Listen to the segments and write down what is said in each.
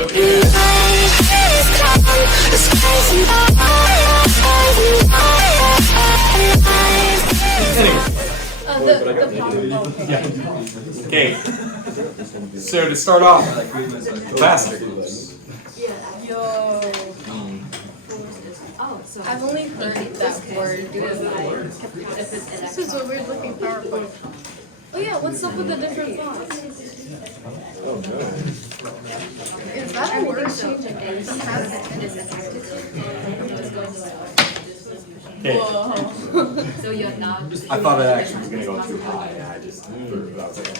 Yeah. Okay. So to start off, capacitors. Yo. I've only heard that word. This is a weird looking PowerPoint. Oh yeah, what's up with the different fonts? Is that a word changing? Okay. Whoa. So you're not. I thought it actually was going to go too high, and I just threw it. I was like,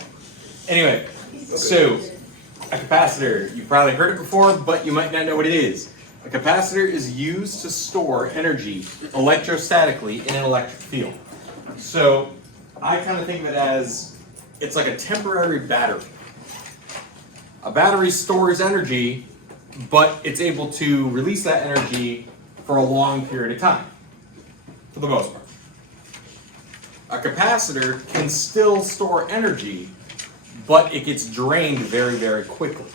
anyway, so a capacitor. You've probably heard it before, but you might not know what it is. A capacitor is used to store energy electrostatically in an electric field. So I kind of think of it as it's like a temporary battery. A battery stores energy, but it's able to release that energy for a long period of time, for the most part. A capacitor can still store energy, but it gets drained very, very quickly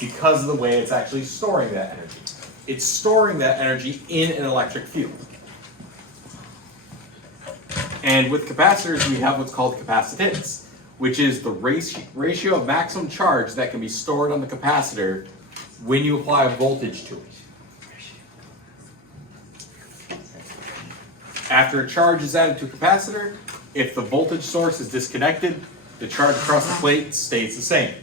because of the way it's actually storing that energy. It's storing that energy in an electric field. And with capacitors, we have what's called capacitance, which is the ratio of maximum charge that can be stored on the capacitor when you apply a voltage to it. After a charge is added to a capacitor, if the voltage source is disconnected, the charge across the plate stays the same.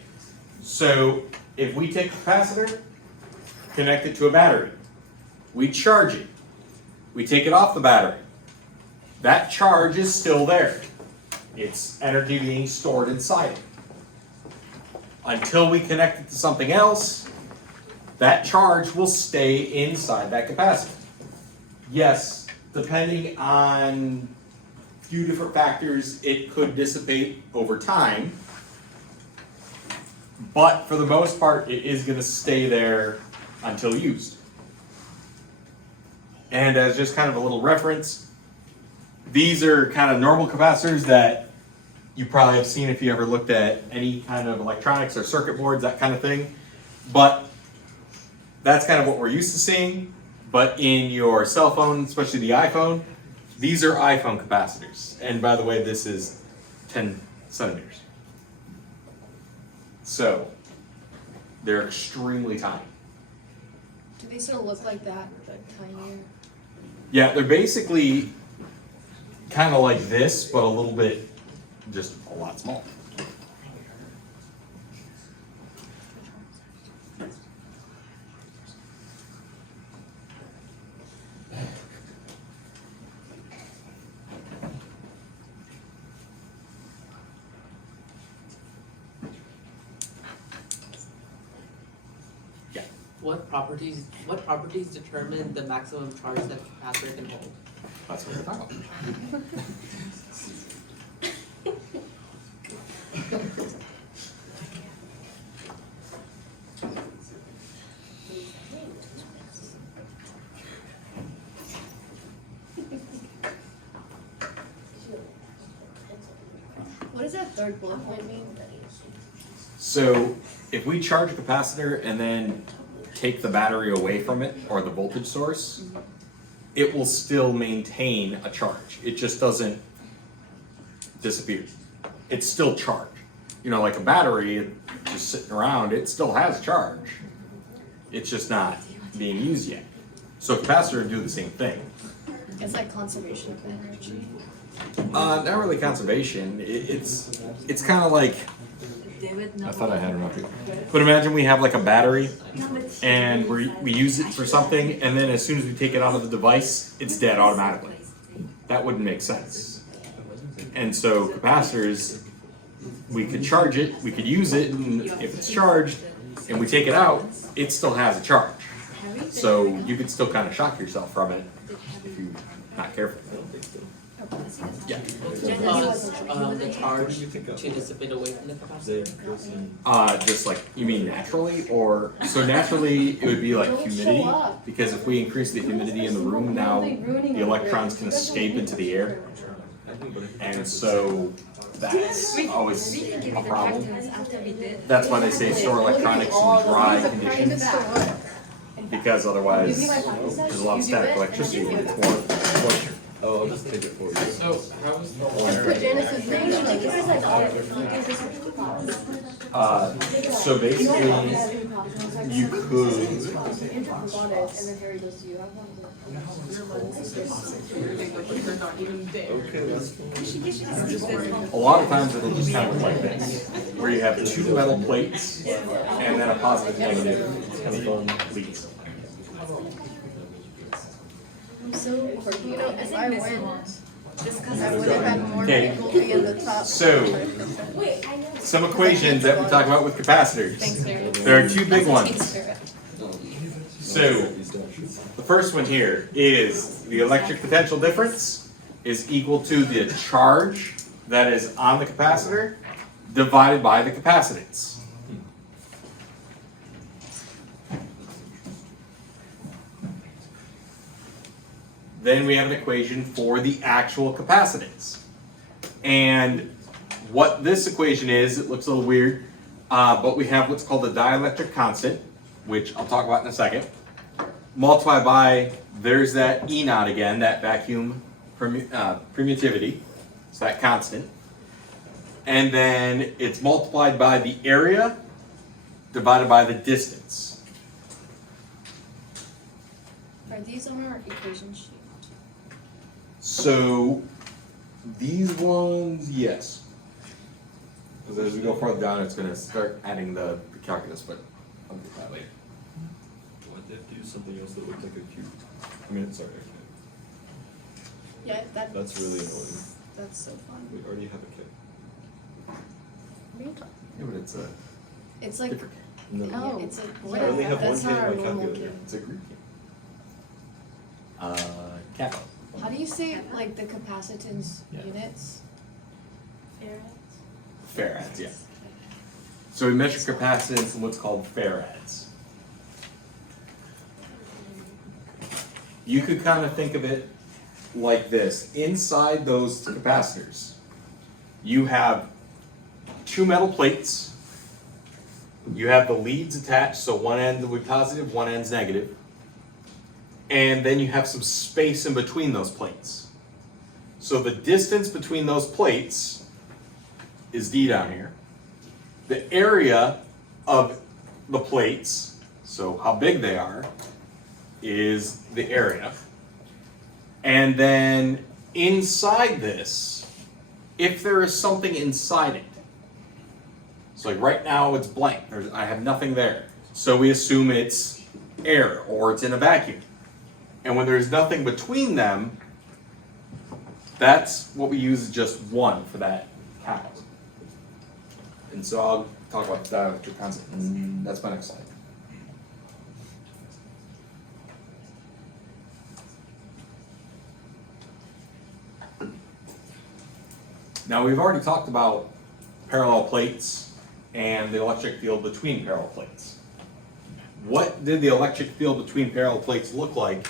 So if we take a capacitor, connect it to a battery, we charge it, we take it off the battery, that charge is still there. It's energy being stored inside it. Until we connect it to something else, that charge will stay inside that capacitor. Yes, depending on a few different factors, it could dissipate over time. But for the most part, it is going to stay there until used. And as just kind of a little reference, these are kind of normal capacitors that you probably have seen if you ever looked at any kind of electronics or circuit boards, that kind of thing. But that's kind of what we're used to seeing. But in your cell phone, especially the iPhone, these are iPhone capacitors. And by the way, this is 10 centimeters. So they're extremely tiny. Do they still look like that, but tinier? Yeah, they're basically kind of like this, but a little bit, just a lot smaller. What properties determine the maximum charge that the capacitor can hold? That's what we're talking about. What does that third bullet point mean? So if we charge a capacitor and then take the battery away from it, or the voltage source, it will still maintain a charge. It just doesn't disappear. It's still charged. You know, like a battery just sitting around, it still has charge. It's just not being used yet. So a capacitor would do the same thing. It's like conservation of energy. Not really conservation. It's kind of like, I thought I had it up here. But imagine we have like a battery and we use it for something, and then as soon as we take it out of the device, it's dead automatically. That wouldn't make sense. And so capacitors, we could charge it, we could use it, and if it's charged and we take it out, it still has a charge. So you could still kind of shock yourself from it if you're not careful. Yeah. Cause the charge to dissipate away from the capacitor? Just like, you mean naturally, or, so naturally it would be like humidity, because if we increase the humidity in the room, now the electrons can escape into the air. And so that's always We can give a you the problem. captains after we did. That's why they say store electronics in dry conditions, because otherwise there's a lot of static electricity when it's warm. Moisture. Oh, I'll just take it for you. So, how is the Put Janice's name on it. This is like all. So basically, you could, Okay, that's fine. a lot of times it'll just kind of look like this, where you have two metal plates and then a positive negative Kind of fun. leads. I'm so quirky. You know, if I win, Just because I would have had more Okay. people be in the top. So, some equations that we talk about with capacitors. There are two big ones. So, the first one here is the electric potential difference is equal to the charge that is on the capacitor divided by the capacitance. Then we have an equation for the actual capacitance. And what this equation is, it looks a little weird, but we have what's called the dielectric constant, which I'll talk about in a second. Multiply by, there's that E naught again, that vacuum permittivity, so that constant. And then it's multiplied by the area divided by the distance. Are these on our equation sheet? So these ones, yes. Because as we go farther down, it's going to start adding the calculus, but I'll get that later. Why'd they have to use something else that looked like a cube? I mean, sorry, Yeah, that's really annoying. That's so fun. We already have a kit. What are you talking? Yeah, but it's a It's like, different. No. oh, It's a. I only have that's one not kit our in my normal calculator. kid. It's a Greek game. Kappa. How do you say like the capacitance Yeah. units? Farads, yeah. So we measure capacitance in what's called farads. You could kind of think of it like this. Inside those capacitors, you have two metal plates. You have the leads attached, so one end will be positive, one end's negative. And then you have some space in between those plates. So the distance between those plates is D down here. The area of the plates, so how big they are, is the area. And then inside this, if there is something inside it, so like right now it's blank, I have nothing there. So we assume it's air or it's in a vacuum. And when there's nothing between them, that's what we use as just one for that count. And so I'll talk about the dielectric constant. That's my next slide. Now we've already talked about parallel plates and the electric field between parallel plates. What did the electric field between parallel plates look like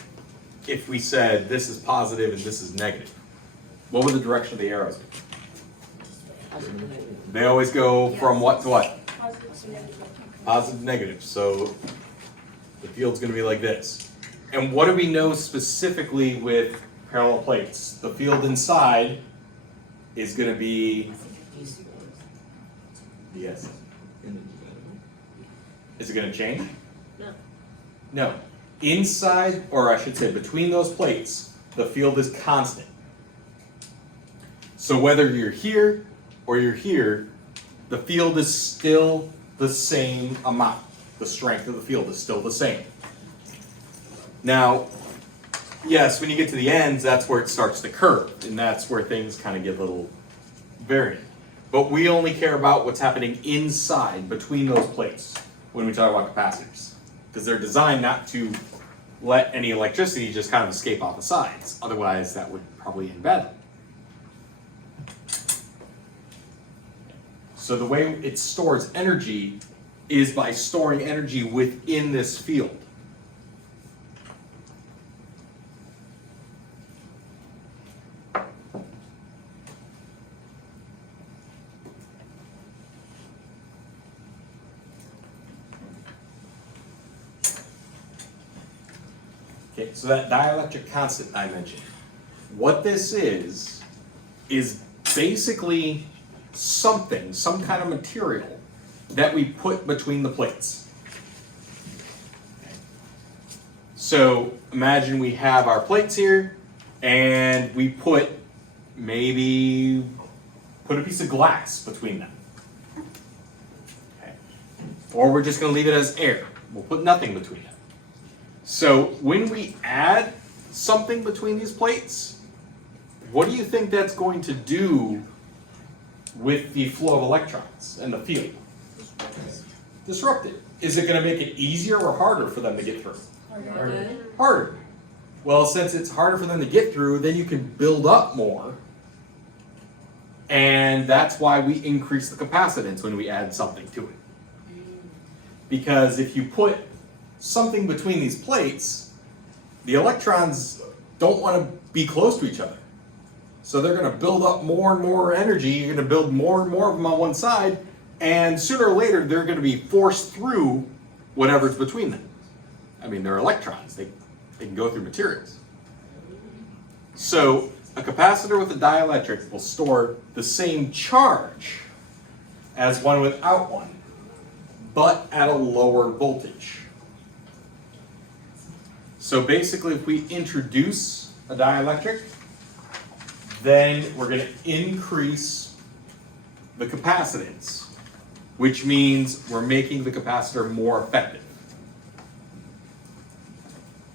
if we said this is positive and this is negative? What would the direction of the arrows be? They always go from what to what? Positive to negative. So the field's going to be like this. And what do we know specifically with parallel plates? The field inside is going to be, yes. Is it going to change? No. No. Inside, or I should say between those plates, the field is constant. So whether you're here or you're here, the field is still the same amount. The strength of the field is still the same. Now, yes, when you get to the ends, that's where it starts to curve, and that's where things kind of get a little variant. But we only care about what's happening inside, between those plates, when we talk about capacitors. Because they're designed not to let any electricity just kind of escape off the sides. Otherwise, that would probably end badly. So the way it stores energy is by storing energy within this field. Okay, so that dielectric constant I mentioned, what this is basically something, some kind of material that we put between the plates. So imagine we have our plates here, and we put a piece of glass between them. Okay. Or we're just going to leave it as air. We'll put nothing between them. So when we add something between these plates, what do you think that's going to do with the flow of electrons and the field? Disrupt it. Is it going to make it easier or harder for them to get through? Harder. Well, since it's harder for them to get through, then you can build up more. And that's why we increase the capacitance when we add something to it. Because if you put something between these plates, the electrons don't want to be close to each other. So they're going to build up more and more energy. You're going to build more and more of them on one side. And sooner or later, they're going to be forced through whatever's between them. I mean, they're electrons. They can go through materials. So a capacitor with a dielectric will store the same charge as one without one, but at a lower voltage. So basically, if we introduce a dielectric, then we're going to increase the capacitance, which means we're making the capacitor more effective.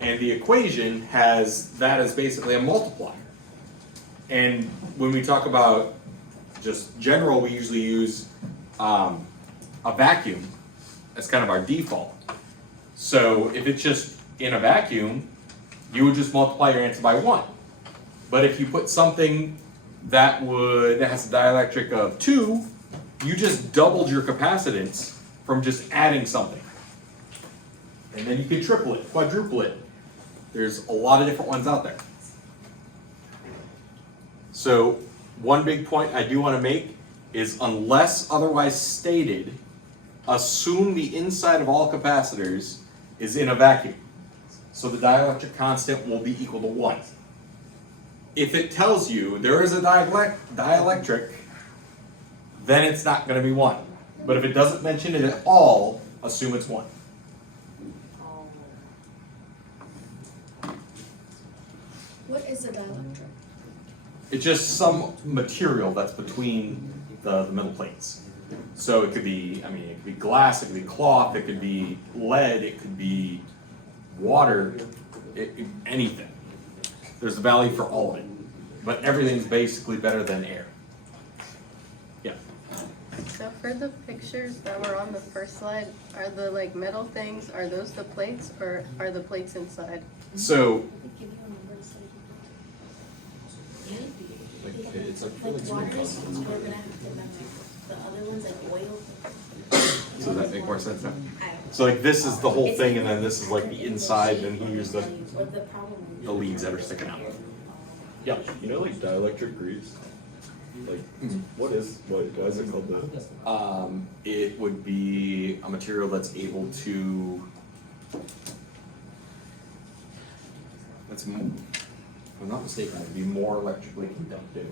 And the equation has that as basically a multiplier. And when we talk about just general, we usually use a vacuum as kind of our default. So if it's just in a vacuum, you would just multiply your answer by 1. But if you put something that has a dielectric of 2, you just doubled your capacitance from just adding something. And then you can triple it, quadruple it. There's a lot of different ones out there. So one big point I do want to make is, unless otherwise stated, assume the inside of all capacitors is in a vacuum. So the dielectric constant will be equal to 1. If it tells you there is a dielectric, then it's not going to be 1. But if it doesn't mention it at all, assume it's 1. What is a dielectric? It's just some material that's between the middle plates. So it could be, it could be glass, it could be cloth, it could be lead, it could be water, anything. There's a value for all of it. But everything's basically better than air. Yeah. So for the pictures that were on the first slide, are the metal things, are those the plates or are the plates inside? So It's like Waters, we're gonna have to remember the other ones, like oil. does that make more sense now? So this is the whole thing, and then this is the inside, and here's the leads that are sticking out. Yeah, dielectric grease? Why is it called that? It would be a material that's able to, if I'm not mistaken, it would be more electrically conductive.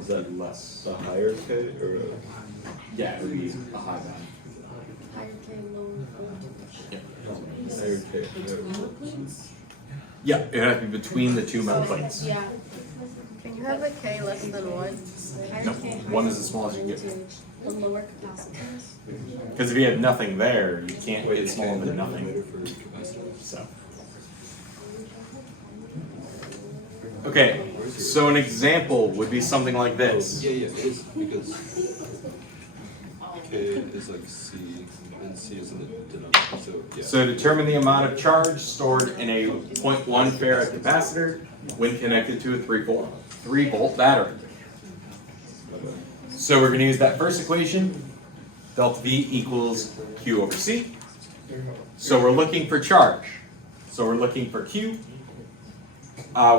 Is that less? a higher K or Yeah, it would be a high value. Higher K, lower voltage. a higher K? Yeah, it would have to be between the two metal plates. Yeah. Can you have a K less than 1? Higher Nope, K, higher one is as small as you can get. voltage, the lower capacitance. Because if you had nothing there, you can't get smaller than nothing. For capacitors. So. Okay, so an example would be something like this. Yeah, it is because K is like C and C is in the denominator. So yeah. So determine the amount of charge stored in a 0.1 farad capacitor when connected to a 3-volt battery. So we're going to use that first equation, delta V equals Q over C. So we're looking for charge. So we're looking for Q.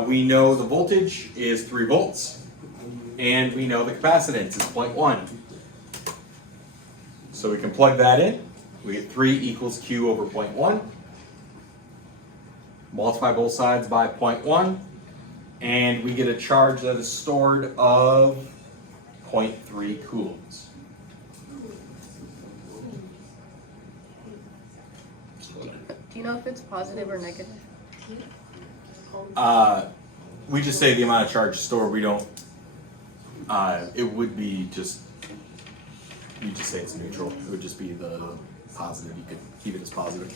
We know the voltage is 3 volts, and we know the capacitance is 0.1. So we can plug that in. We get 3 equals Q over 0.1. multiply both sides by 0.1, and we get a charge that is stored of 0.3 coulombs. Do you know if it's positive or negative? We just say the amount of charge stored. We don't. It would be just. You just say it's neutral. It would just be the positive. You could keep it as positive.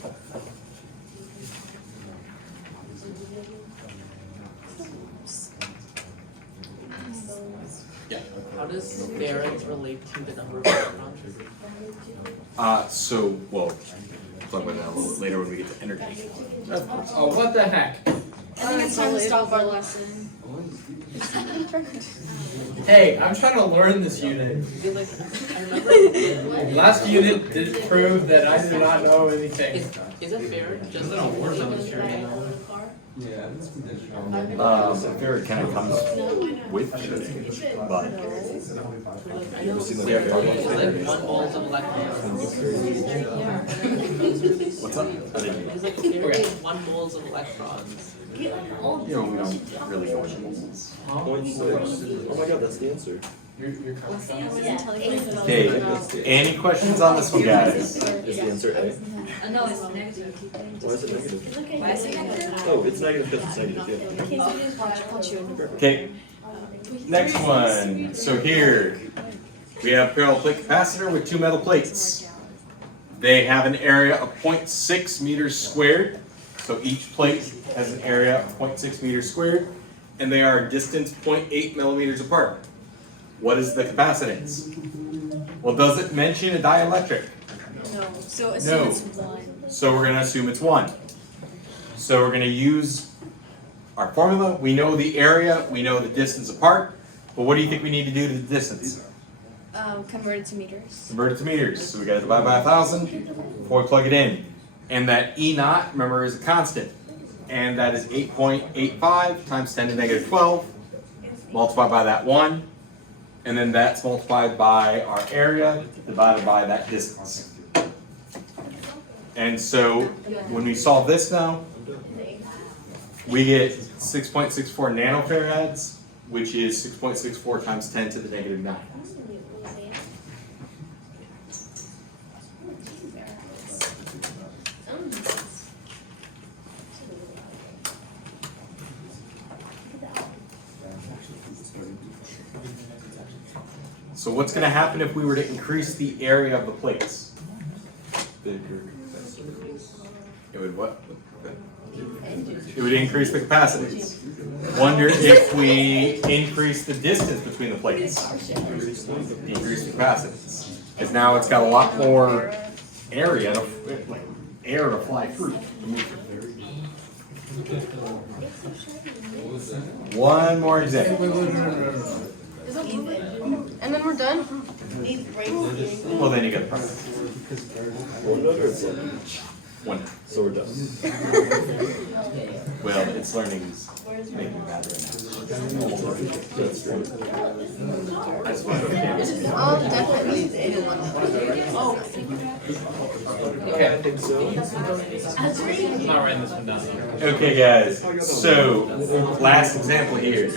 Yeah. How does variance relate to the number of electrons? Well, talk about that a little bit later when we get to energy. Oh, what the heck? I think it's time to stop our lesson. Hey, I'm trying to learn this unit. Like, I remember. Last unit did prove that I do not know anything. Is it fair? Just Fair kind of comes with shooting, but I know it's like 1 mole of electrons. what's up? It's like fair is 1 mole of electrons. We don't really know what it is. 0.6. Oh my god, that's the answer. Okay, any questions on this one, guys? Is the answer A? No, it's negative. Why is it negative? Why is it negative? Oh, it's negative because it's negative, yeah. Okay, next one. So here, we have parallel plate capacitor with 2 metal plates. They have an area of 0.6 meters squared. So each plate has an area of 0.6 meters squared, and they are distance 0.8 millimeters apart. What is the capacitance? Well, does it mention a dielectric? No, so No. assume it's 1. So we're going to assume it's 1. So we're going to use our formula. We know the area, we know the distance apart, but what do you think we need to do to the distance? Convert it to meters. Convert it to meters. So we got to divide by 1,000 before we plug it in. And that E naught, remember, is a constant. And that is 8.85 times 10 to the negative 12. Multiplied by that 1. And then that's multiplied by our area divided by that distance. And so when we solve this now, we get 6.64 nanofarads, which is 6.64 times 10 to the negative 9. So what's going to happen if we were to increase the area of the plates? Bigger. It would what? It would increase the capacitance. Wonder if we increase the distance between the plates. Decrease the capacitance. Because now it's got a lot more area, air to fly through. One more example. And then we're done? Well, then you get a price. One. So we're done. Well, it's learning is making me mad right now. That's great. I'll definitely do one. Okay, I think so. I'm not writing this one down. Okay, guys. So, last example here.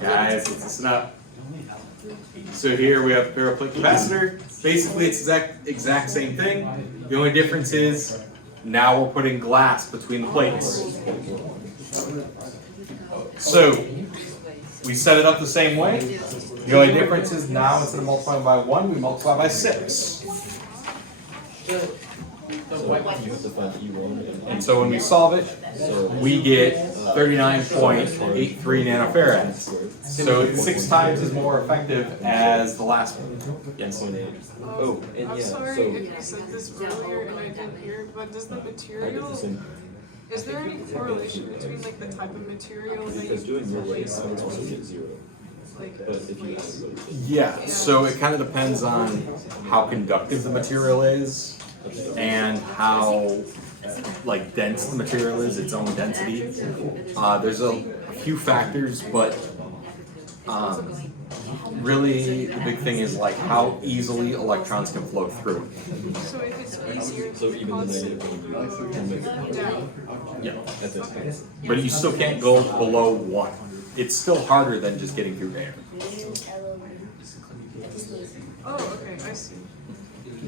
Guys, listen up. So here we have a parallel plate capacitor. Basically, it's exact same thing. The only difference is now we're putting glass between the plates. So we set it up the same way. The only difference is now instead of multiplying by 1, we multiply by 6. And so when we solve it, we get 39.83 nanofarads. So it's 6 times as more effective as the last one. Yes. Oh, and I'm yeah, sorry so if you said this earlier and I didn't hear, but does the I did material, the same. is there any correlation between like the type of material that Because you doing your way, I use? would also get 0. Like, But if you add really Yeah, so it kind of depends on how conductive the material is and how like dense the material is, its own density. There's a few factors, but really the big thing is like how easily electrons can flow through it. So if it's easier So to even the cause negative can make it down. Yeah. at this point. But you still can't go below 1. It's still harder than just getting through air. Oh, okay, I see.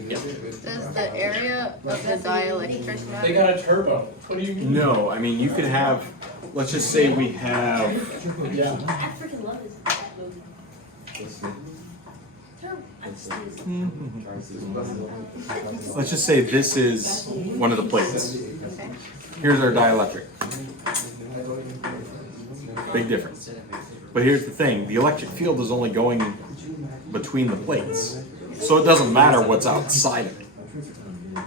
Does the area of the dielectric They matter? got a turbo. What do you mean? No, I mean, you could have, let's just say we have, Yeah. I freaking love this that movie. let's just say this is one of the plates. Here's our dielectric. Big difference. But here's the thing, the electric field is only going between the plates. So it doesn't matter what's outside of it,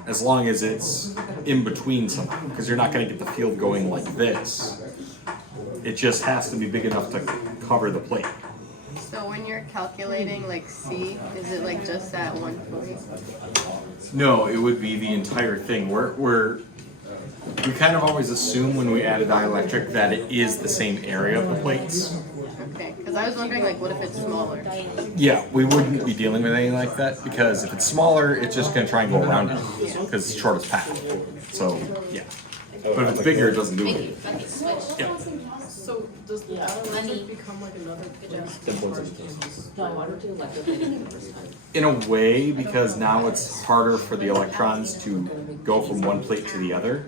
as long as it's in between something, because you're not gonna get the field going like this. It just has to be big enough to cover the plate. So when you're calculating like C, is it like just that one point? No, it would be the entire thing. We kind of always assume when we add a dielectric that it is the same area of the plates. Okay, because I was wondering like what if it's smaller? Yeah, we wouldn't be dealing with anything like that because if it's smaller, it's just gonna try and go around it because it's shortest path. So, yeah. But if it's bigger, it doesn't do it. Yeah. So does the dielectric become like another In a way, because now it's harder for the electrons to go from one plate to the other.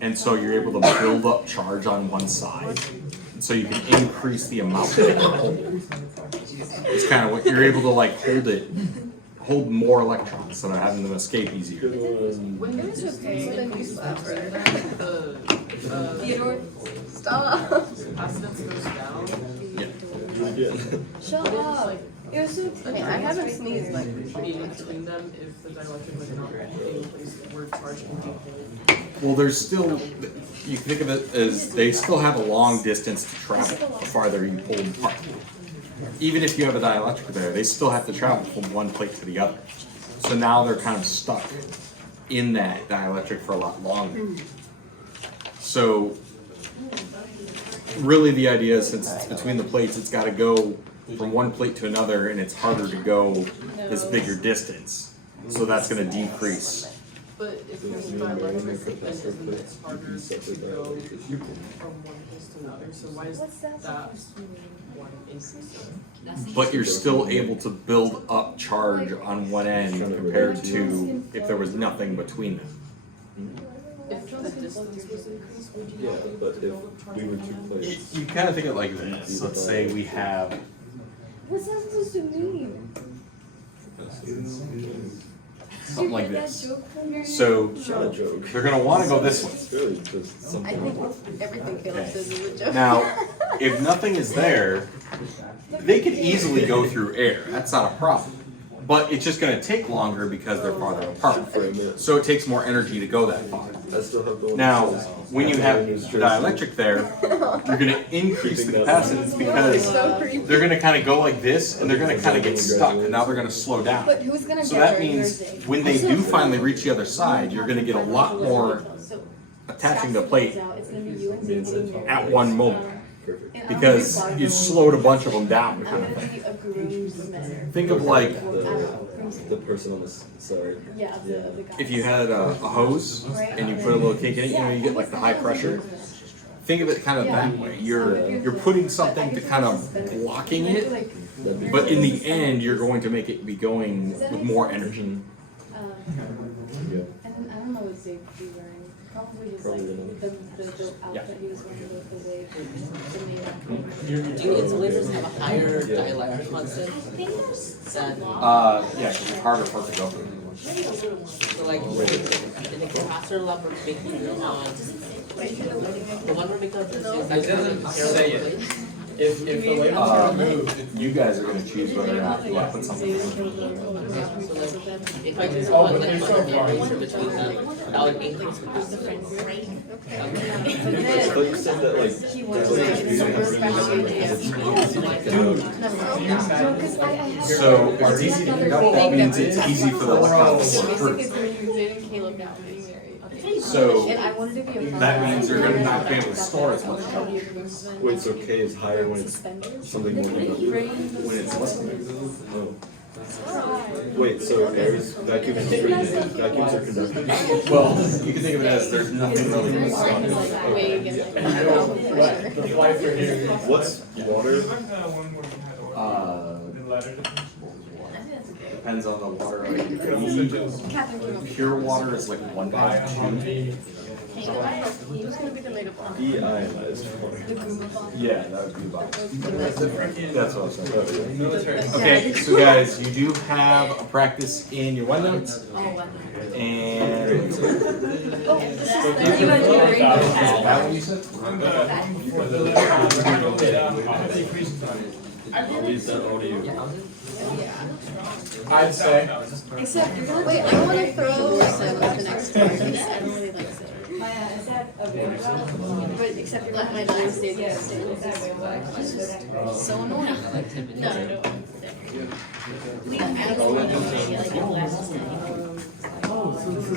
And so you're able to build up charge on one side. So you can increase the amount that it can hold. It's kind of what you're able to like hold more electrons instead of having them escape easier. When there's a Then you slap her. the Stop. capacitance goes down, Shut up. You're so Hey, I haven't sneezed like be between them if the dielectric was not being placed where charge can be held. Well, there's still, you can think of it as they still have a long distance to travel the farther you pull them apart. Even if you have a dielectric there, they still have to travel from one plate to the other. So now they're kind of stuck in that dielectric for a lot longer. So really the idea is since it's between the plates, it's got to go from one plate to another and it's harder to go this bigger distance. So that's going to decrease. But if there's a dielectric, then isn't it harder to go from one place to another? So why is that one increase? But you're still able to build up charge on one end compared to if there was nothing between them. If the distance was increased, would you Yeah, not be able but to if build up charge? we were two plates. You kind of think of it like this. Let's say we have What's that supposed to mean? something like this. this. So Not a joke. they're going to want to go this way. It's really just I something. think everything Caleb says is a joke. Now, if nothing is there, they could easily go through air. That's not a problem. But it's just going to take longer because they're farther apart. For a minute. So it takes more energy to go that far. I still have the one. Now, that says when you have capacitance dielectric there, you're going to increase the capacitance because So creepy. they're going to kind of go like this and they're going to kind of get stuck and now they're going to slow down. But who's gonna So get that her means Thursday? when they do finally reach the other side, you're going to get a lot more attaching the plate It's gonna be you and Zane getting married. at one moment Perfect. And because I'm you slowed a bunch of them down. Kind of gonna thing. be a groomsman. Think of like The person on this side. Yeah, of the guy. if you had a hose and you put a little cake in it, you know, you get like the high pressure. Think of it kind of that way. You're putting something to kind of blocking it, but in the end, you're going to make it be going with more energy. Yeah. And then I don't know what Zane would be wearing. Probably just Probably like the outfit he was wearing with the wig. Do insulators have a higher dielectric constant than, Yeah, 'cause it's harder for it to go. so like, in the capacitor lab we're making on, the one we're making on this is It doesn't say it. actually. If the labels are removed, You guys are going to choose whether or not you want to put something. So like, if I just Oh, put but like they're one so of the far. eraser between them, that would increase capacitance. I thought you said that like. So it's easy to pick up. That means it's easy for the electrons to work through. Zane and Caleb now getting married. So And I wanted to be a that means you're gonna not be able to store as much power. Wait, so K is higher when it's something more conductive? When it's less conductive. Oh. Wait, so areas, vacuums are conductive? Well, you can think of it as there's nothing really to stop it. Way again, like, And you know what the flight for here is. What's water? Depends on the water. Pure water is like 1.2. Who's gonna be the mega bomb? Deionized water. Yeah, that would be about. That's what I was saying. Military. Okay, so guys, you do have a practice in your OneNote, and that one you said? I'll leave that all to you. I'd say. Except, Wait, I wanna throw the next one, because Emily likes it. But except let my nine stay the same. So annoying. No, no, no. We got added one of the, like,